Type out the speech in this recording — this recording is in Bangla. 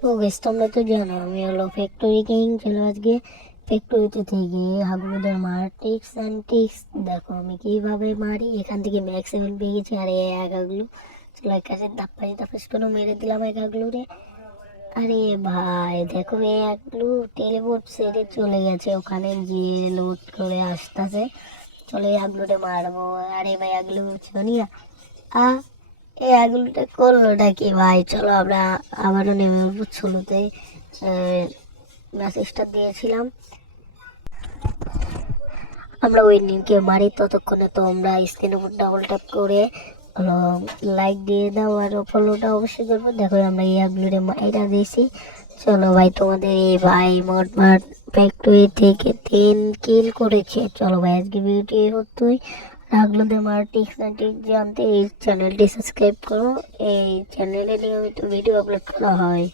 তো বেশ তোমরা তো জানো আমি হলো ফ্যাক্টরি কিং। চলো আজকে ফ্যাক্টরিতে থেকে হাগুদের মার টিক্স অ্যান্ড টিক্স দেখো আমি কিভাবে মারি। এখান থেকে ম্যাক্স সেভেন পেয়ে গেছি। আর এই একাগুলো চলো এক কাছে দাপ্পাস করে মেরে দিলাম একাগুলো রে। আরে ভাই দেখো এই একগুলো টেলিপোর্ট সেরে চলে গেছে, ওখানে গিয়ে লোড করে আসতেছে। চলো এই আগলুটে মারবো। আরে ভাই আগলু শুনি না। আ এই আগলুটা করলোটা কি ভাই? চলো আমরা আবারও নেমে উঠবো শুরুতে। মেসেজটা দিয়েছিলাম আমরা ওই লিঙ্কে মারি। ততক্ষণে তোমরা স্ক্রিনের উপর ডাবল ট্যাপ করে হলো লাইক দিয়ে দাও আর ফলোটা অবশ্যই করবো। দেখো আমরা এই আপলোডে এটা দিয়েছি। চলো ভাই তোমাদের এই ভাই মোটমাট ফ্যাক্টরি থেকে 3 কিল করেছে। চলো ভাই আজকে ভিডিওটি তুই রাগলোদের মার টিক্স না টিক্স জানতে এই চ্যানেলটি সাবস্ক্রাইব করো। এই চ্যানেলে নিয়মিত ভিডিও আপলোড করা হয়।